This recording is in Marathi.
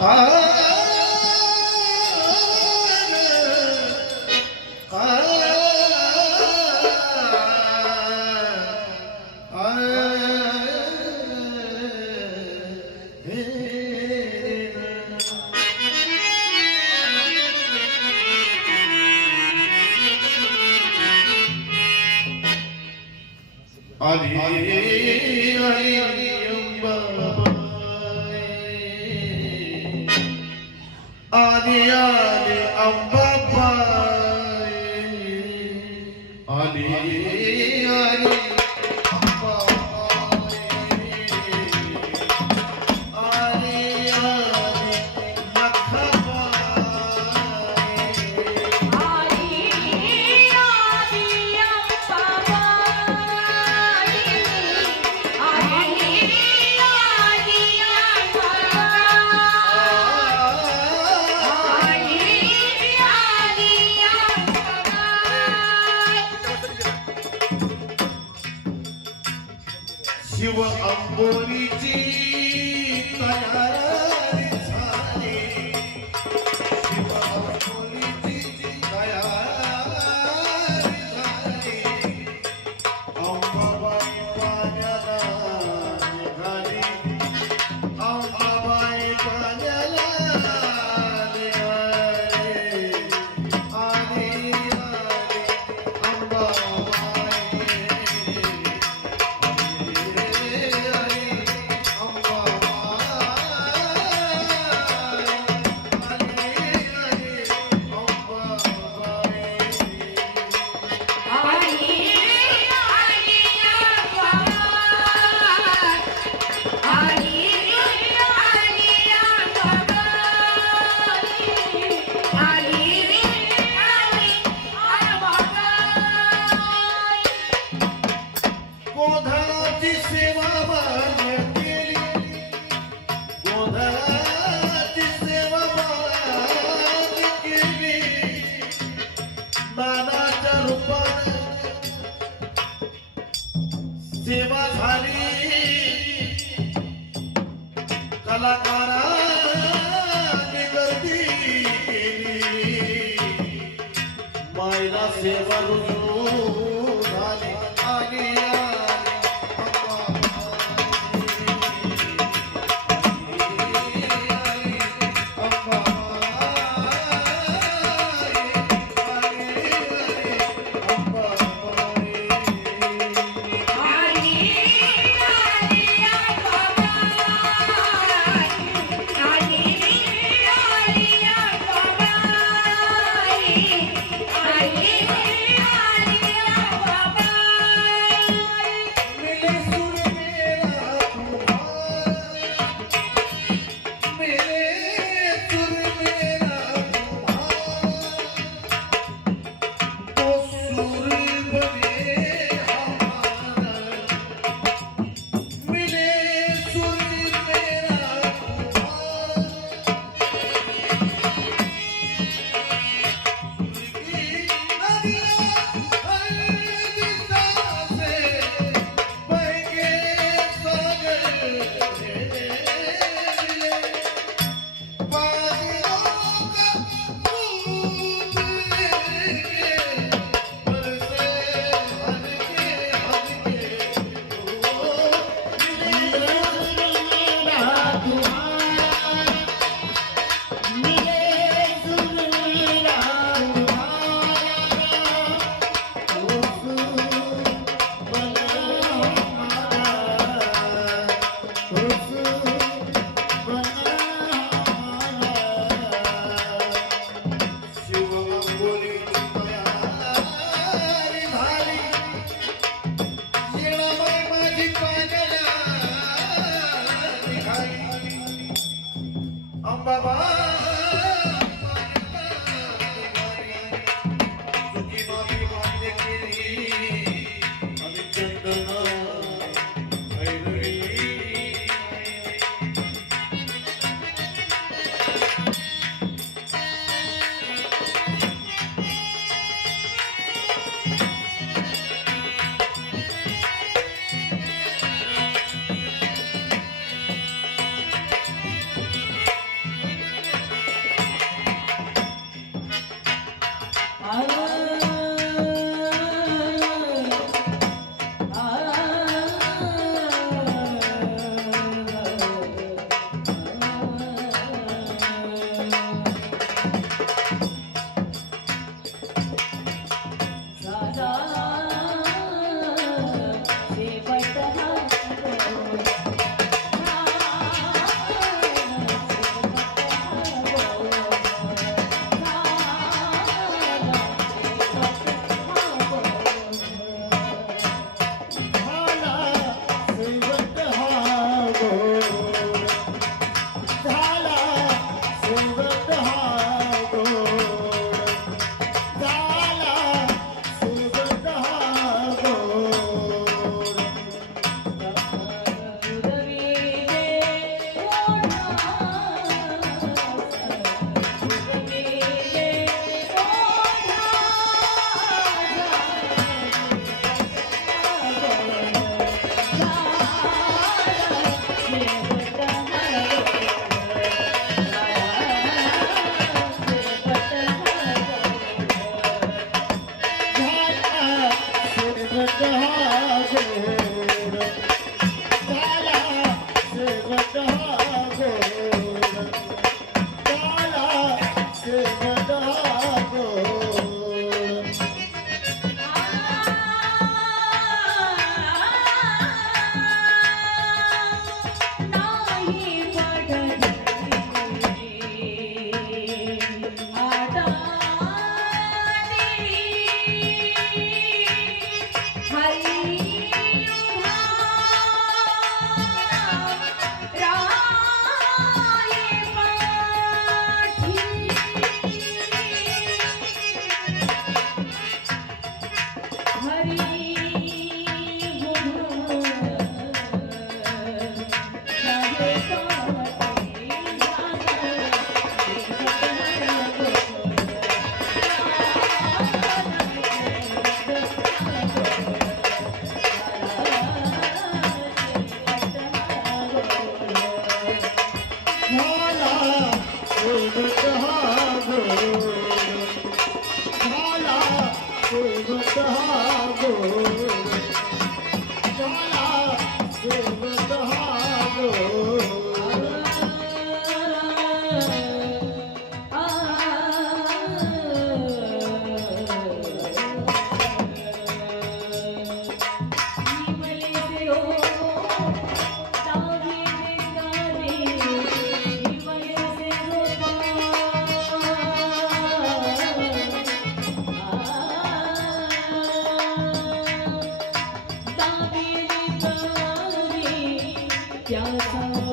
આ Adi Adi Abba. Oh. सेवा झाली. कलाकाराने गर्दी केली. मायला सेवा त्याचा